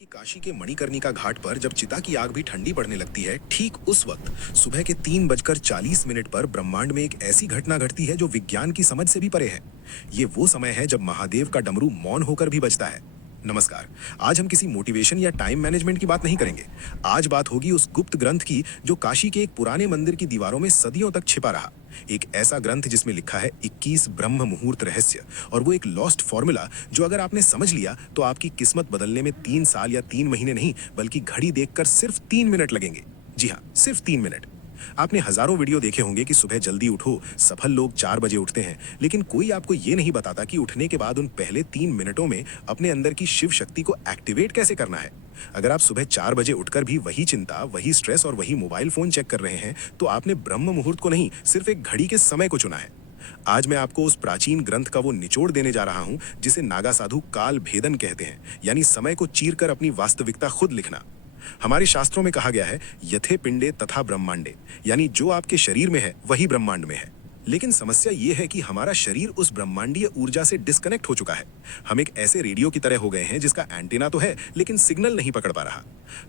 कि काशी के मणिकर्णिका घाट पर जब चिता की आग भी ठंडी पड़ने लगती है, ठीक उस वक्त सुबह के 3:40 पर ब्रह्मांड में एक ऐसी घटना घटती है जो विज्ञान की समझ से भी परे है। ये वो समय है जब महादेव का डमरू मौन होकर भी बजता है। नमस्कार। आज हम किसी मोटिवेशन या टाइम मैनेजमेंट की बात नहीं करेंगे। आज बात होगी उस गुप्त ग्रंथ की जो काशी के एक पुराने मंदिर की दीवारों में सदियों तक छिपा रहा। एक ऐसा ग्रंथ जिसमें लिखा है 21 ब्रह्म मुहूर्त रहस्य, और वो एक लॉस्ट फॉर्मूला जो अगर आपने समझ लिया तो आपकी किस्मत बदलने में 3 साल या 3 महीने नहीं बल्कि घड़ी देखकर सिर्फ 3 मिनट लगेंगे। जी हाँ, सिर्फ 3 मिनट। आपने हजारों वीडियो देखे होंगे कि सुबह जल्दी उठो, सफल लोग 4 बजे उठते हैं, लेकिन कोई आपको ये नहीं बताता कि उठने के बाद उन पहले 3 मिनटों में अपने अंदर की शिव शक्ति को एक्टिवेट कैसे करना है। अगर आप सुबह 4 बजे उठकर भी वही चिंता, वही स्ट्रेस और वही मोबाइल फोन चेक कर रहे हैं, तो आपने ब्रह्म मुहूर्त को नहीं, सिर्फ एक घड़ी के समय को चुना है। आज मैं आपको उस प्राचीन ग्रंथ का वो निचोड़ देने जा रहा हूं जिसे नागा साधु काल भेदन कहते हैं, यानी समय को चीरकर अपनी वास्तविकता खुद लिखना। हमारे शास्त्रों में कहा गया है यथे पिंडे तथा ब्रह्मांडे, यानी जो आपके शरीर में है वही ब्रह्मांड में है। लेकिन समस्या यह है कि हमारा शरीर उस ब्रह्मांडीय ऊर्जा से डिस्कनेक्ट हो चुका है। हम एक ऐसे रेडियो की तरह हो गए हैं जिसका एंटीना तो है लेकिन सिग्नल नहीं पकड़ पा रहा।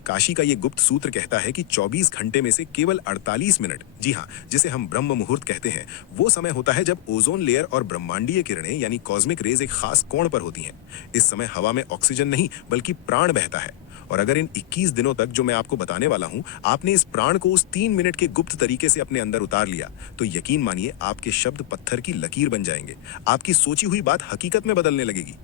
काशी का ये गुप्त सूत्र कहता है कि 24 घंटे में से केवल 48 मिनट, जी हाँ, जिसे हम ब्रह्म मुहूर्त कहते हैं, वो समय होता है जब ओजोन लेयर और ब्रह्मांडीय किरणें यानी कॉस्मिक रेज एक खास कोण पर होती हैं। इस समय हवा में ऑक्सीजन नहीं बल्कि प्राण बहता है। और अगर इन 21 दिनों तक जो मैं आपको बताने वाला हूं, आपने इस प्राण को उस 3 मिनट के गुप्त तरीके से अपने अंदर उतार लिया, तो यकीन मानिए आपके शब्द पत्थर की लकीर बन जाएंगे। आपकी सोची हुई बात हकीकत में बदलने लगेगी।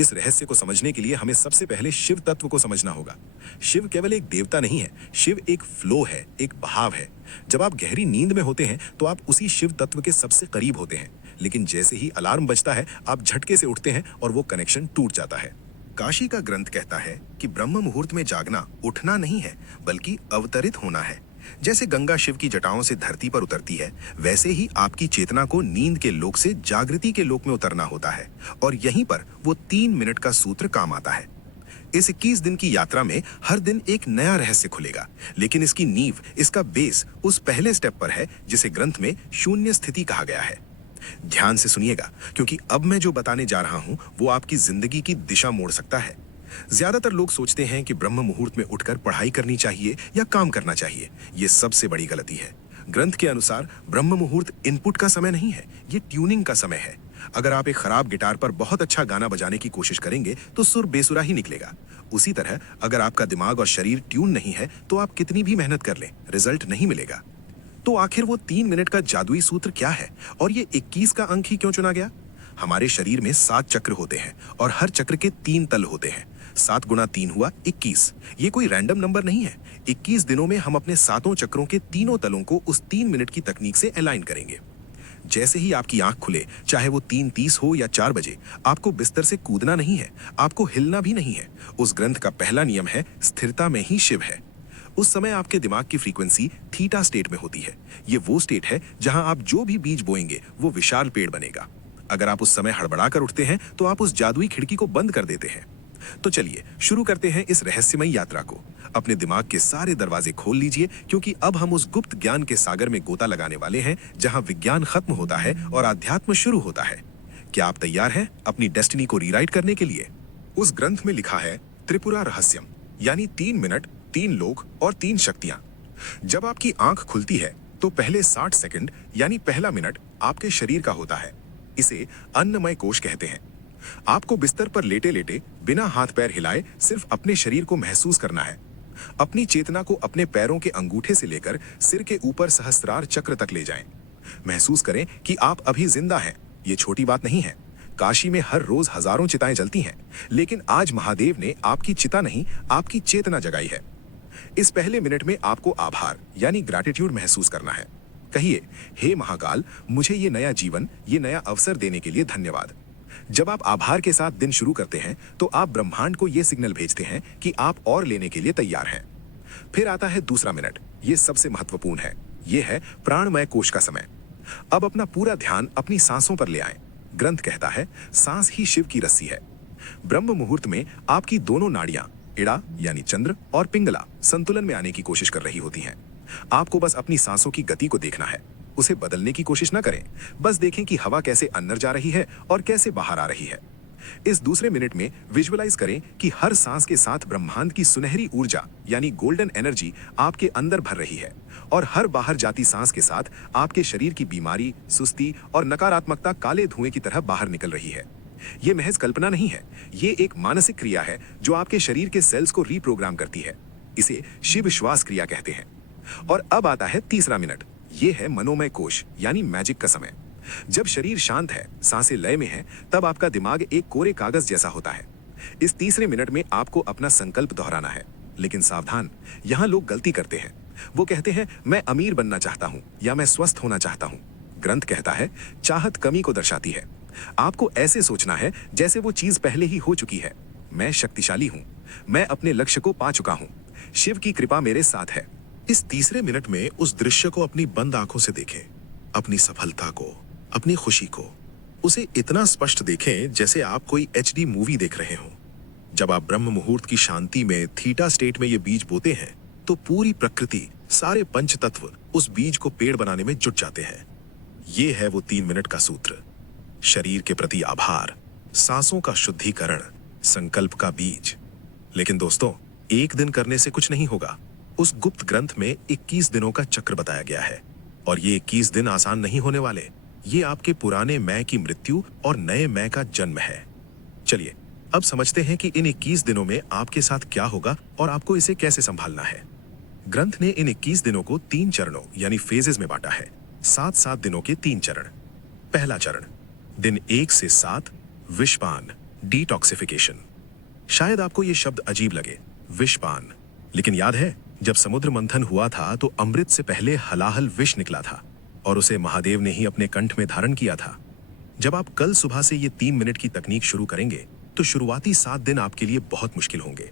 इस रहस्य को समझने के लिए हमें सबसे पहले शिव तत्व को समझना होगा। शिव केवल एक देवता नहीं है, शिव एक फ्लो है, एक बहाव है। जब आप गहरी नींद में होते हैं तो आप उसी शिव तत्व के सबसे करीब होते हैं, लेकिन जैसे ही अलार्म बजता है आप झटके से उठते हैं और वो कनेक्शन टूट जाता है। काशी का ग्रंथ कहता है कि ब्रह्म मुहूर्त में जागना उठना नहीं है बल्कि अवतरित होना है। जैसे गंगा शिव की जटाओं से धरती पर उतरती है, वैसे ही आपकी चेतना को नींद के लोक से जागृति के लोक में उतरना होता है, और यहीं पर वो 3 मिनट का सूत्र काम आता है। इस 21 दिन की यात्रा में हर दिन एक नया रहस्य खुलेगा, लेकिन इसकी नींव, इसका बेस उस पहले स्टेप पर है जिसे ग्रंथ में शून्य स्थिति कहा गया है। ध्यान से सुनिएगा, क्योंकि अब मैं जो बताने जा रहा हूं वो आपकी जिंदगी की दिशा मोड़ सकता है। ज्यादातर लोग सोचते हैं कि ब्रह्म मुहूर्त में उठकर पढ़ाई करनी चाहिए या काम करना चाहिए। ये सबसे बड़ी गलती है। ग्रंथ के अनुसार ब्रह्म मुहूर्त इनपुट का समय नहीं है, ये ट्यूनिंग का समय है। अगर आप एक खराब गिटार पर बहुत अच्छा गाना बजाने की कोशिश करेंगे तो सुर बेसुरा ही निकलेगा। उसी तरह अगर आपका दिमाग और शरीर ट्यून नहीं है तो आप कितनी भी मेहनत कर लें, रिजल्ट नहीं मिलेगा। तो आखिर वो 3 मिनट का जादुई सूत्र क्या है, और ये 21 का अंक ही क्यों चुना गया? हमारे शरीर में 7 चक्र होते हैं और हर चक्र के 3 तल होते हैं। 7 गुना 3 हुआ 21। ये कोई रैंडम नंबर नहीं है। 21 दिनों में हम अपने 7 चक्रों के तीनों तलों को उस 3 मिनट की तकनीक से अलाइन करेंगे। जैसे ही आपकी आंख खुले, चाहे वो 3:30 हो या 4 बजे, आपको बिस्तर से कूदना नहीं है, आपको हिलना भी नहीं है। उस ग्रंथ का पहला नियम है स्थिरता में ही शिव है। उस समय आपके दिमाग की फ्रीक्वेंसी थीटा स्टेट में होती है। ये वो स्टेट है जहां आप जो भी बीज बोएंगे वो विशाल पेड़ बनेगा। अगर आप उस समय हड़बड़ा कर उठते हैं तो आप उस जादुई खिड़की को बंद कर देते हैं। तो चलिए शुरू करते हैं इस रहस्यमयी यात्रा को। अपने दिमाग के सारे दरवाजे खोल लीजिए, क्योंकि अब हम उस गुप्त ज्ञान के सागर में गोता लगाने वाले हैं जहां विज्ञान खत्म होता है और आध्यात्म शुरू होता है। क्या आप तैयार हैं अपनी डेस्टिनी को रीराइट करने के लिए? उस ग्रंथ में लिखा है त्रिपुरा रहस्यम, यानी 3 मिनट, 3 लोक और 3 शक्तियां। जब आपकी आंख खुलती है तो पहले 60 सेकंड यानी पहला मिनट आपके शरीर का होता है। इसे अन्नमय कोश कहते हैं। आपको बिस्तर पर लेटे लेटे बिना हाथ पैर हिलाए सिर्फ अपने शरीर को महसूस करना है। अपनी चेतना को अपने पैरों के अंगूठे से लेकर सिर के ऊपर सहस्त्रार चक्र तक ले जाएं। महसूस करें कि आप अभी जिंदा हैं। ये छोटी बात नहीं है। काशी में हर रोज हजारों चिताएं जलती हैं, लेकिन आज महादेव ने आपकी चिता नहीं, आपकी चेतना जगाई है। इस पहले मिनट में आपको आभार यानी ग्रैटिट्यूड महसूस करना है। कहिए, हे महाकाल, मुझे ये नया जीवन, ये नया अवसर देने के लिए धन्यवाद। जब आप आभार के साथ दिन शुरू करते हैं तो आप ब्रह्मांड को यह सिग्नल भेजते हैं कि आप और लेने के लिए तैयार हैं। फिर आता है दूसरा मिनट। ये सबसे महत्वपूर्ण है। ये है प्राणमय कोश का समय। अब अपना पूरा ध्यान अपनी सांसों पर ले आएं। ग्रंथ कहता है सांस ही शिव की रस्सी है। ब्रह्म मुहूर्त में आपकी दोनों नाड़ियां, इड़ा यानी चंद्र और पिंगला, संतुलन में आने की कोशिश कर रही होती हैं। आपको बस अपनी सांसों की गति को देखना है, उसे बदलने की कोशिश न करें। बस देखें कि हवा कैसे अंदर जा रही है और कैसे बाहर आ रही है। इस दूसरे मिनट में विजुअलाइज करें कि हर सांस के साथ ब्रह्मांड की सुनहरी ऊर्जा यानी गोल्डन एनर्जी आपके अंदर भर रही है और हर बाहर जाती सांस के साथ आपके शरीर की बीमारी, सुस्ती और नकारात्मकता काले धुएं की तरह बाहर निकल रही है। ये महज कल्पना नहीं है, ये एक मानसिक क्रिया है जो आपके शरीर के सेल्स को रीप्रोग्राम करती है। इसे शिव श्वास क्रिया कहते हैं। और अब आता है तीसरा मिनट, ये है मनोमय कोश यानी मैजिक का समय। जब शरीर शांत है, सांसें लय में है, तब आपका दिमाग एक कोरे कागज जैसा होता है। इस तीसरे मिनट में आपको अपना संकल्प दोहराना है, लेकिन सावधान, यहाँ लोग गलती करते हैं। वो कहते हैं मैं अमीर बनना चाहता हूँ या मैं स्वस्थ होना चाहता हूँ। ग्रंथ कहता है चाहत कमी को दर्शाती है। आपको ऐसे सोचना है जैसे वो चीज पहले ही हो चुकी है। मैं शक्तिशाली हूँ, मैं अपने लक्ष्य को पा चुका हूँ, शिव की कृपा मेरे साथ है। इस तीसरे मिनट में उस दृश्य को अपनी बंद आंखों से देखें, अपनी सफलता को, अपनी खुशी को। उसे इतना स्पष्ट देखें जैसे आप कोई एचडी मूवी देख रहे हो। जब आप ब्रह्म मुहूर्त की शांति में थीटा स्टेट में ये बीज बोते हैं तो पूरी प्रकृति, सारे पंच तत्व उस बीज को पेड़ बनाने में जुट जाते हैं। ये है वो 3 मिनट का सूत्र। शरीर के प्रति आभार, सांसों का शुद्धिकरण, संकल्प का बीज। लेकिन दोस्तों, एक दिन करने से कुछ नहीं होगा। उस गुप्त ग्रंथ में 21 दिनों का चक्र बताया गया है और ये 21 दिन आसान नहीं होने वाले। ये आपके पुराने मैं की मृत्यु और नए मैं का जन्म है। चलिए अब समझते हैं कि इन 21 दिनों में आपके साथ क्या होगा और आपको इसे कैसे संभालना है। ग्रंथ ने इन 21 दिनों को 3 चरणों यानी फेजेस में बांटा है। 7-7 दिनों के 3 चरण। पहला चरण, दिन 1 से 7, विषपान, डिटॉक्सिफिकेशन। शायद आपको ये शब्द अजीब लगे, विषपान, लेकिन याद है जब समुद्र मंथन हुआ था तो अमृत से पहले हलाहल विष निकला था और उसे महादेव ने ही अपने कंठ में धारण किया था। जब आप कल सुबह से ये 3 मिनट की तकनीक शुरू करेंगे तो शुरुआती 7 दिन आपके लिए बहुत मुश्किल होंगे।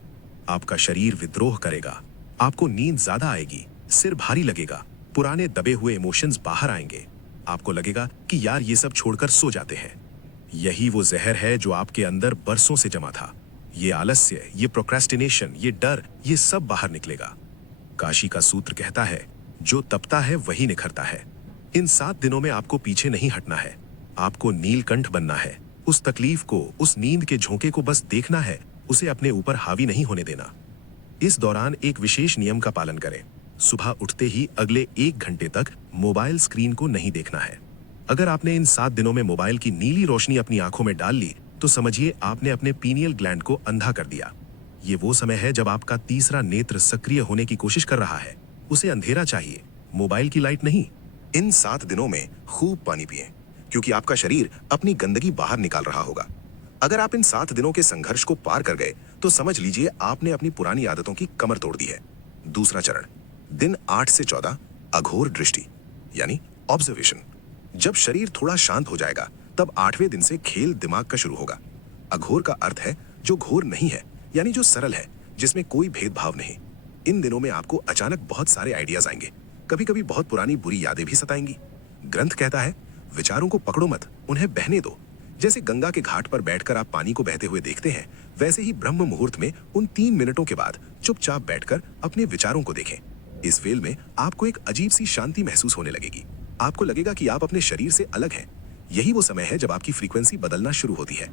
आपका शरीर विद्रोह करेगा, आपको नींद ज्यादा आएगी, सिर भारी लगेगा, पुराने दबे हुए इमोशंस बाहर आएंगे। आपको लगेगा कि यार ये सब छोड़कर सो जाते हैं। यही वो जहर है जो आपके अंदर बरसों से जमा था। ये आलस्य, ये प्रोक्रेस्टिनेशन, ये डर, ये सब बाहर निकलेगा। काशी का सूत्र कहता है जो तपता है वही निखरता है। इन 7 दिनों में आपको पीछे नहीं हटना है। आपको नीलकंठ बनना है। उस तकलीफ को, उस नींद के झोंके को बस देखना है, उसे अपने ऊपर हावी नहीं होने देना। इस दौरान एक विशेष नियम का पालन करें। सुबह उठते ही अगले 1 घंटे तक मोबाइल स्क्रीन को नहीं देखना है। अगर आपने इन 7 दिनों में मोबाइल की नीली रोशनी अपनी आंखों में डाल ली तो समझिए आपने अपने पीनियल ग्लैंड को अंधा कर दिया। ये वो समय है जब आपका तीसरा नेत्र सक्रिय होने की कोशिश कर रहा है। उसे अंधेरा चाहिए, मोबाइल की लाइट नहीं। इन 7 दिनों में खूब पानी पिएं, क्योंकि आपका शरीर अपनी गंदगी बाहर निकाल रहा होगा। अगर आप इन 7 दिनों के संघर्ष को पार कर गए तो समझ लीजिए आपने अपनी पुरानी आदतों की कमर तोड़ दी है। दूसरा चरण, दिन 8 से 14, अघोर दृष्टि यानी ऑब्जर्वेशन। जब शरीर थोड़ा शांत हो जाएगा तब 8वें दिन से खेल दिमाग का शुरू होगा। अघोर का अर्थ है जो घोर नहीं है, यानी जो सरल है, जिसमें कोई भेदभाव नहीं। इन दिनों में आपको अचानक बहुत सारे आइडियाज आएंगे, कभी कभी बहुत पुरानी बुरी यादें भी सताएंगी। ग्रंथ कहता है विचारों को पकड़ो मत, उन्हें बहने दो। जैसे गंगा के घाट पर बैठकर आप पानी को बहते हुए देखते हैं, वैसे ही ब्रह्म मुहूर्त में उन 3 मिनटों के बाद चुपचाप बैठकर अपने विचारों को देखें। इस फेल में आपको एक अजीब सी शांति महसूस होने लगेगी। आपको लगेगा कि आप अपने शरीर से अलग हैं। यही वो समय है जब आपकी फ्रीक्वेंसी बदलना शुरू होती है।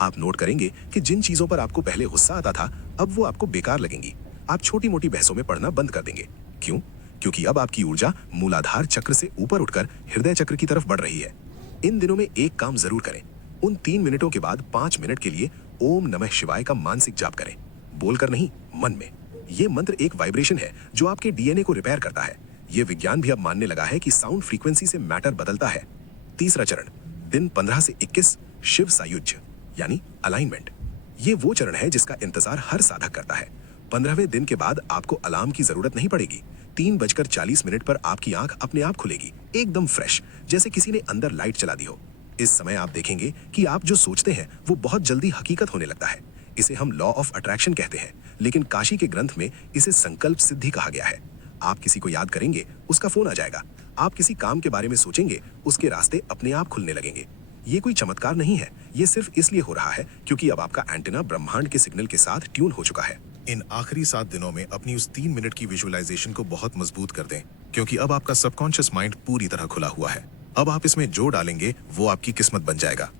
आप नोट करेंगे कि जिन चीजों पर आपको पहले गुस्सा आता था, अब वो आपको बेकार लगेंगी। आप छोटी मोटी बहसों में पड़ना बंद कर देंगे। क्यों? क्योंकि अब आपकी ऊर्जा मूलाधार चक्र से ऊपर उठकर हृदय चक्र की तरफ बढ़ रही है। इन दिनों में एक काम जरूर करें। उन 3 मिनटों के बाद 5 मिनट के लिए ओम नमः शिवाय का मानसिक जाप करें, बोलकर नहीं, मन में। ये मंत्र एक वाइब्रेशन है जो आपके डीएनए को रिपेयर करता है। ये विज्ञान भी अब मानने लगा है कि साउंड फ्रीक्वेंसी से मैटर बदलता है। तीसरा चरण, दिन 15 से 21, शिव सायुज्य यानी अलाइनमेंट। ये वो चरण है जिसका इंतजार हर साधक करता है। 15वें दिन के बाद आपको अलार्म की जरूरत नहीं पड़ेगी। 3:40 पर आपकी आंख अपने आप खुलेगी, एकदम फ्रेश, जैसे किसी ने अंदर लाइट चला दी हो। इस समय आप देखेंगे कि आप जो सोचते हैं वो बहुत जल्दी हकीकत होने लगता है। इसे हम लॉ ऑफ अट्रैक्शन कहते हैं, लेकिन काशी के ग्रंथ में इसे संकल्प सिद्धि कहा गया है। आप किसी को याद करेंगे, उसका फोन आ जाएगा। आप किसी काम के बारे में सोचेंगे, उसके रास्ते अपने आप खुलने लगेंगे। ये कोई चमत्कार नहीं है, ये सिर्फ इसलिए हो रहा है क्योंकि अब आपका एंटेना ब्रह्मांड के सिग्नल के साथ ट्यून हो चुका है। इन आखिरी 7 दिनों में अपनी उस 3 मिनट की विजुअलाइजेशन को बहुत मजबूत कर दें, क्योंकि अब आपका सबकॉन्शियस माइंड पूरी तरह खुला हुआ है। अब आप इसमें जो डालेंगे वो आपकी किस्मत बन जाएगा।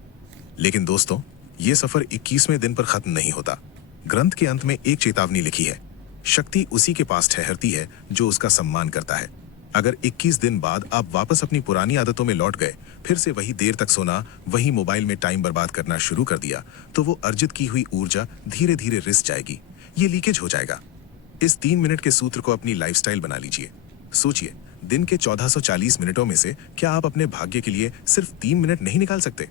लेकिन दोस्तों, ये सफर 21वें दिन पर खत्म नहीं होता। ग्रंथ के अंत में एक चेतावनी लिखी है, शक्ति उसी के पास ठहरती है जो उसका सम्मान करता है। अगर 21 दिन बाद आप वापस अपनी पुरानी आदतों में लौट गए, फिर से वही देर तक सोना, वही मोबाइल में टाइम बर्बाद करना शुरू कर दिया, तो वो अर्जित की हुई ऊर्जा धीरे धीरे रिस जाएगी, ये लीकेज हो जाएगा। इस 3 मिनट के सूत्र को अपनी लाइफस्टाइल बना लीजिए। सोचिए, दिन के 1440 मिनटों में से क्या आप अपने भाग्य के लिए सिर्फ 3 मिनट नहीं निकाल सकते?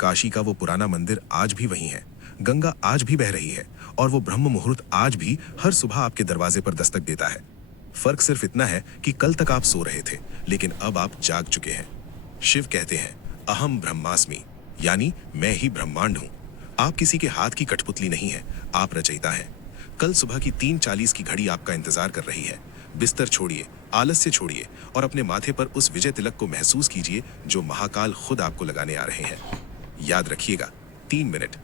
काशी का वो पुराना मंदिर आज भी वही है, गंगा आज भी बह रही है, और वो ब्रह्म मुहूर्त आज भी हर सुबह आपके दरवाजे पर दस्तक देता है। फर्क सिर्फ इतना है कि कल तक आप सो रहे थे, लेकिन अब आप जाग चुके हैं। शिव कहते हैं, अहम ब्रह्मास्मि, यानी मैं ही ब्रह्मांड हूं। आप किसी के हाथ की कठपुतली नहीं है, आप रचयिता हैं। कल सुबह की 3:40 की घड़ी आपका इंतजार कर रही है। बिस्तर छोड़िए, आलस्य छोड़िए और अपने माथे पर उस विजय तिलक को महसूस कीजिए जो महाकाल खुद आपको लगाने आ रहे हैं। याद रखिएगा, 3 मिनट।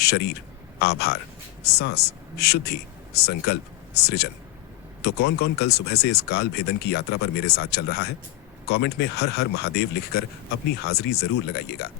शरीर, आभार, सांस, शुद्धि, संकल्प, सृजन। तो कौन कौन कल सुबह से इस काल भेदन की यात्रा पर मेरे साथ चल रहा है? कमेंट में हर हर महादेव लिखकर अपनी हाजिरी जरूर लगाइएगा।